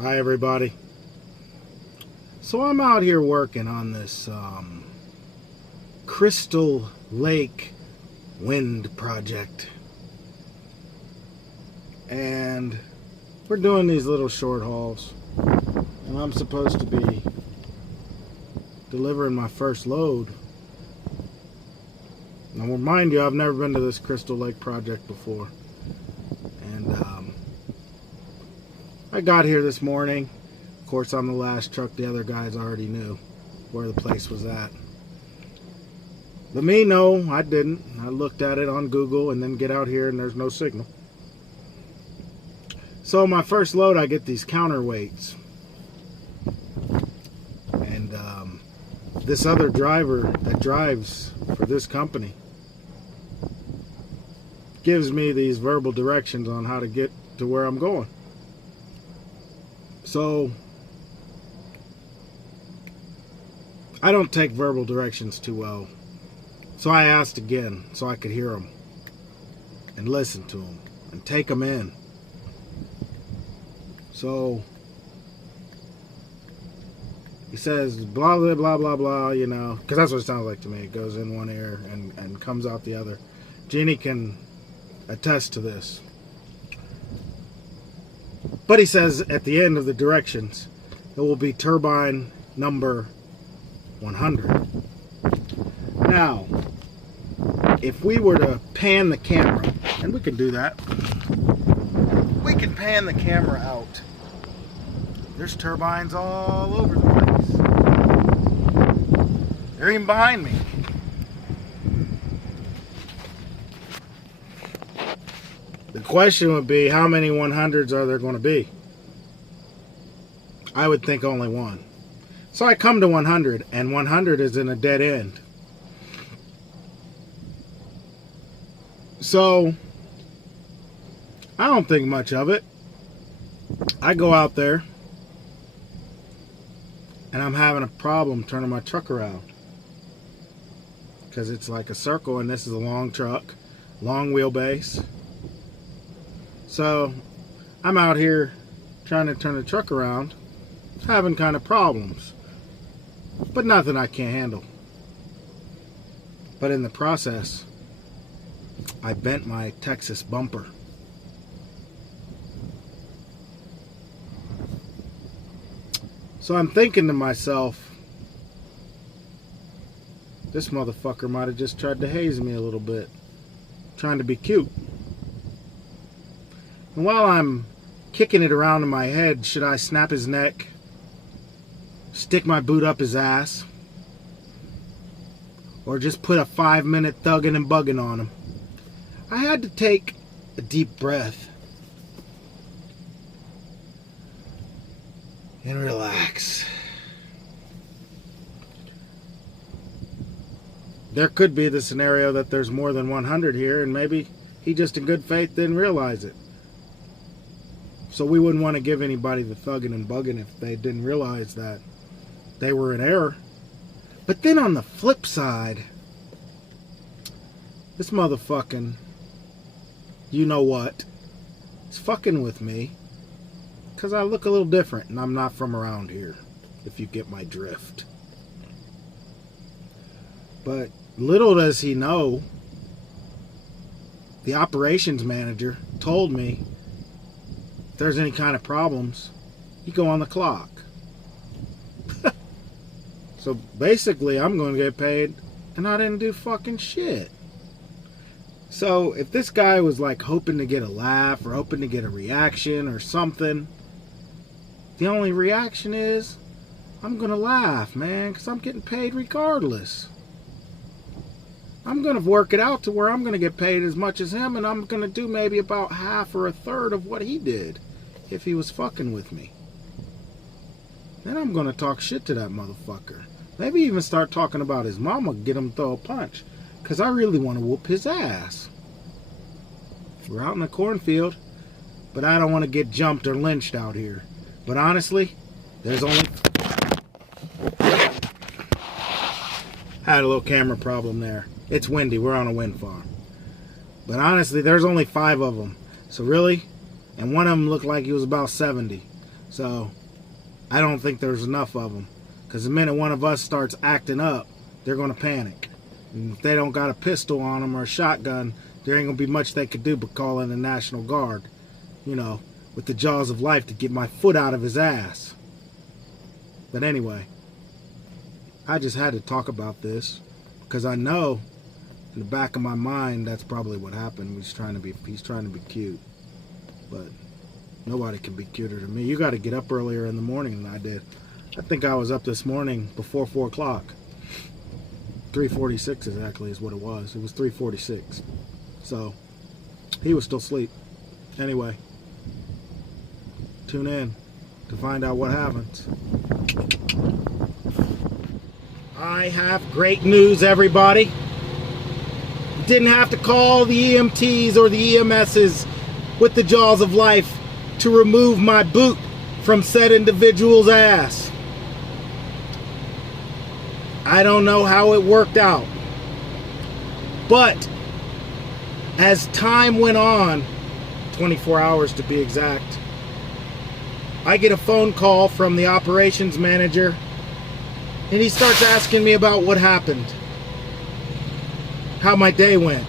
Hi everybody. So I'm out here working on this Crystal Lake wind project. And we're doing these little short hauls. And I'm supposed to be delivering my first load. Now remind you, I've never been to this Crystal Lake project before. And I got here this morning. Of course, I'm the last truck. The other guys already knew where the place was at. But me, no, I didn't. I looked at it on Google and then get out here and there's no signal. So my first load, I get these counterweights. And this other driver that drives for this company gives me these verbal directions on how to get to where I'm going. So I don't take verbal directions too well. So I asked again so I could hear them and listen to them and take them in. So he says blah blah blah blah blah, you know, because that's what it sounds like to me. It goes in one ear and comes out the other. Jeannie can attest to this. But he says at the end of the directions, it will be turbine number 100. Now, if we were to pan the camera, and we can do that, we can pan the camera out. There's turbines all over the place. They're even behind me. The question would be, how many 100s are there going to be? I would think only one. So I come to 100, and 100 is in a dead end. So I don't think much of it. I go out there, and I'm having a problem turning my truck around. Because it's like a circle, and this is a long truck, long wheelbase. So I'm out here trying to turn the truck around, having kind of problems, but nothing I can't handle. But in the process, I bent my Texas bumper. So I'm thinking to myself, this motherfucker might have just tried to haze me a little bit, trying to be cute. And while I'm kicking it around in my head, should I snap his neck, stick my boot up his ass, or just put a 5-minute thugging and bugging on him? I had to take a deep breath and relax. There could be the scenario that there's more than 100 here, and maybe he just in good faith didn't realize it. So we wouldn't want to give anybody the thugging and bugging if they didn't realize that they were in error. But then on the flip side, this motherfucking, you know what, is fucking with me because I look a little different and I'm not from around here, if you get my drift. But little does he know, the operations manager told me if there's any kind of problems, you go on the clock. So basically I'm going to get paid and I didn't do fucking shit. So if this guy was like hoping to get a laugh or hoping to get a reaction or something, the only reaction is I'm going to laugh, man, because I'm getting paid regardless. I'm going to work it out to where I'm going to get paid as much as him, and I'm going to do maybe about half or a third of what he did if he was fucking with me. Then I'm going to talk shit to that motherfucker. Maybe even start talking about his mama, get him to throw a punch, because I really want to whoop his ass. We're out in the cornfield, but I don't want to get jumped or lynched out here. But honestly, there's only... Had a little camera problem there. It's windy. We're on a wind farm. But honestly, there's only 5 of them. So really, and one of them looked like he was about 70. So I don't think there's enough of them. Because the minute one of us starts acting up, they're going to panic. And if they don't got a pistol on them or a shotgun, there ain't going to be much they could do but call in the National Guard. You know, with the jaws of life to get my foot out of his ass. But anyway, I just had to talk about this. Because I know in the back of my mind that's probably what happened. He's trying to be cute. But nobody can be cuter than me. You got to get up earlier in the morning than I did. I think I was up this morning before 4 o'clock. 3:46 exactly is what it was. It was 3:46. So, he was still asleep. Anyway, tune in to find out what happens. I have great news, everybody. You didn't have to call the EMTs or the EMSs with the jaws of life to remove my boot from said individual's ass. I don't know how it worked out. But as time went on, 24 hours to be exact, I get a phone call from the operations manager, and he starts asking me about what happened, how my day went,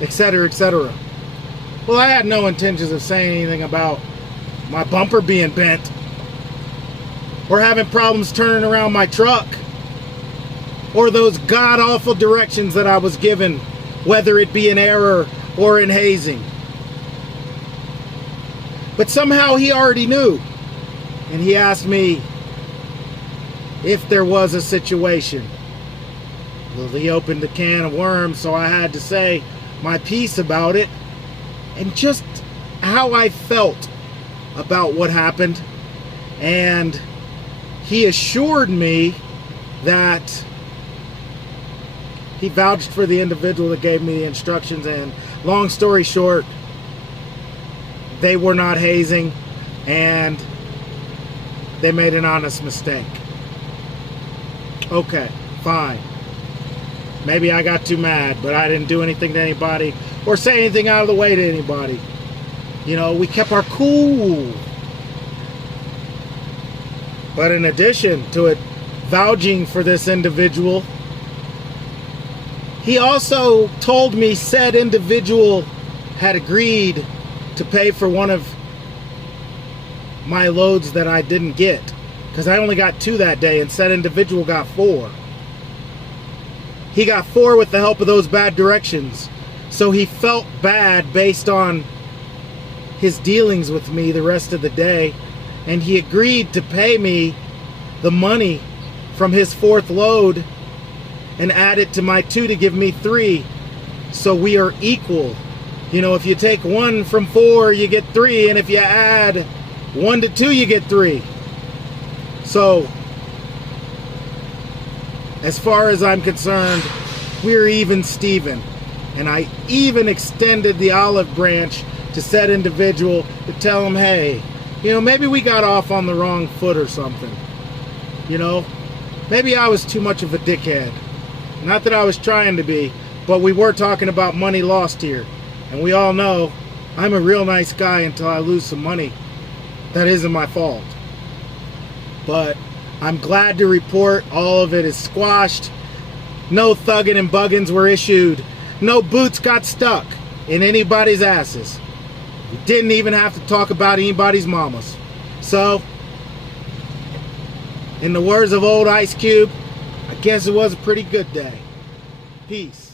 etc., etc. Well, I had no intentions of saying anything about my bumper being bent or having problems turning around my truck or those god-awful directions that I was given, whether it be in error or in hazing. But somehow he already knew, and he asked me if there was a situation. Well, he opened a can of worms, so I had to say my piece about it and just how I felt about what happened. And he assured me that he vouched for the individual that gave me the instructions, and long story short, they were not hazing and they made an honest mistake. Okay, fine. Maybe I got too mad, but I didn't do anything to anybody or say anything out of the way to anybody. You know, we kept our cool. But in addition to it vouching for this individual, he also told me said individual had agreed to pay for one of my loads that I didn't get, because I only got 2 that day and said individual got 4. He got 4 with the help of those bad directions. So he felt bad based on his dealings with me the rest of the day, and he agreed to pay me the money from his 4th load and add it to my 2 to give me 3. So we are equal. You know, if you take 1 from 4, you get 3, and if you add 1 to 2, you get 3. So, as far as I'm concerned, we're even Steven. And I even extended the olive branch to said individual to tell him, hey, you know, maybe we got off on the wrong foot or something. You know, maybe I was too much of a dickhead. Not that I was trying to be, but we were talking about money lost here. And we all know I'm a real nice guy until I lose some money. That isn't my fault. But I'm glad to report all of it is squashed. No thugging and buggins were issued. No boots got stuck in anybody's asses. We didn't even have to talk about anybody's mamas. So, in the words of old Ice Cube, I guess it was a pretty good day. Peace.